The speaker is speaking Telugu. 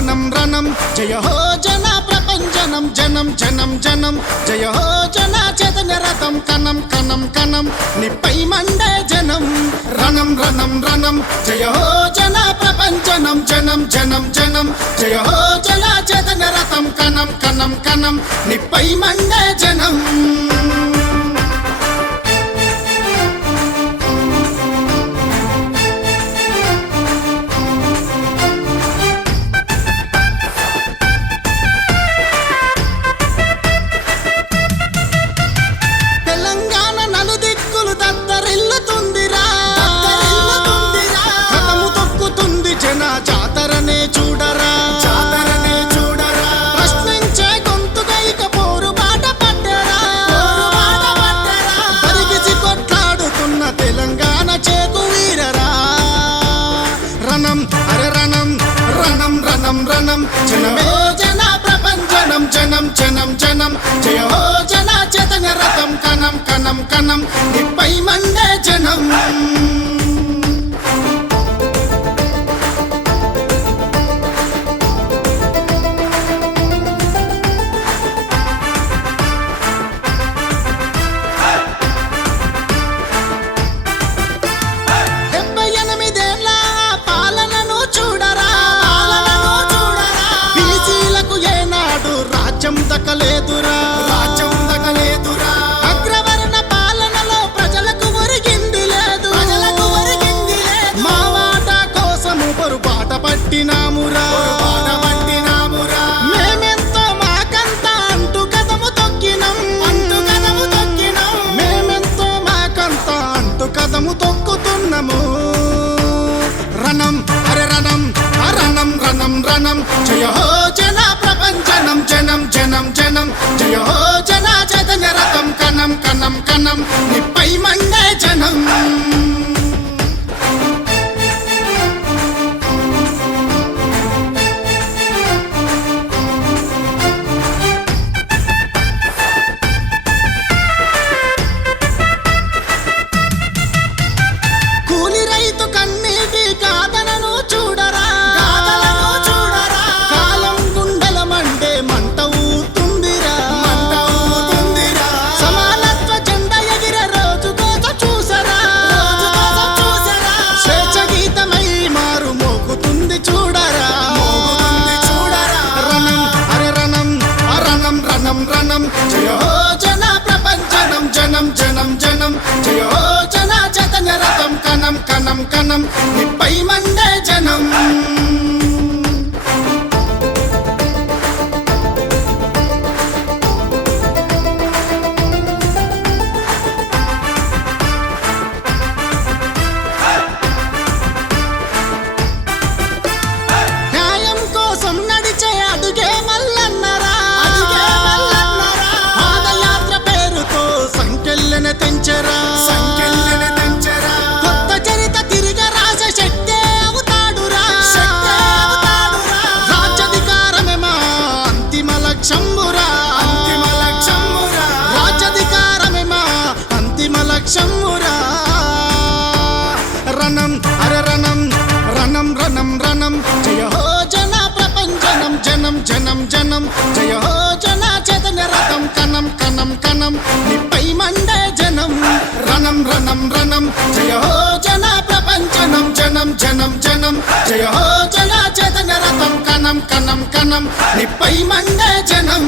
రణం రణం జయ హో జన ప్రపంచనం జనం జనం జనం జయ హో జన చైతన్య రథం కనం కనం కనం నిపై మండే జనం రణం రణం రణం జయ హో జన ప్రపంచనం జనం జనం జనం జయ హో జన చైతన్య రథం కనం కనం కనం నిపై మండే జనం రణం జనమే జన ప్రపంచనం జనం జనం జనం జయ హో జన చైతన్య రథం కనం కనం కనం నిపై మండే జనం దక్కలేదురా రాజ్యం దక్కలేదురా అగ్రవర్ణ పాలనలో ప్రజలకు ఒరిగింది లేదు మా వాటా కోసము పొరుపాట పట్టినామురా మేమెంతో మాకంత అంటూ కదము తొక్కినం మేమెంతో మాకంత అంటూ కదము తొక్కుతున్నాము రణం అరే రణం రణం రణం రణం జయ హో జన ప్రపంచనం జనం జనం జనం జయ హో జన చైతన్య రథం కనం కనం కనం నిపై మండే జనం కూలి రైతు కన్నీటి కాదనను చూడరా కాలం గుండెల మండే మంట ఊతుందిరా సమానత్వ జెండా ఎగిరే రోజు కోసం చూసరా స్వేచ్ఛ గీతమై మారు మోగుతుంది చూడరా రణం అరే రణం రణం రణం రణం జయ హో జన ప్రపంచనం జనం జనం జనం జయ హో జన చైతన్య రథం కనం కనం కనం నిపై మండే జనం న్యాయం కోసం నడిచే అడుగే మల్లన్నరా పాదయాత్ర పేరుతో సంకెళ్ళెన తెంచరా కొత్త చరిత తిరిగ రాసే శక్తే అవుతాడురా రాజ్యాధికారమే మా అంతిమ లక్ష్యమురా రాజ్యాధికారమే మా అంతిమ లక్ష్యమురా రణం అరే రణం రణం రణం రణం జయ హో జన ప్రపంచనం జనం జనం జనం జయ హో జన చైతన్య రథం కనం కనం కనం నిపై మండే జనం రణం రణం రణం జయ హో జన ప్రపంచనం జనం జనం జనం జయ హో జన చైతన్య రథం కనం కనం కనం నిపై మండే జనం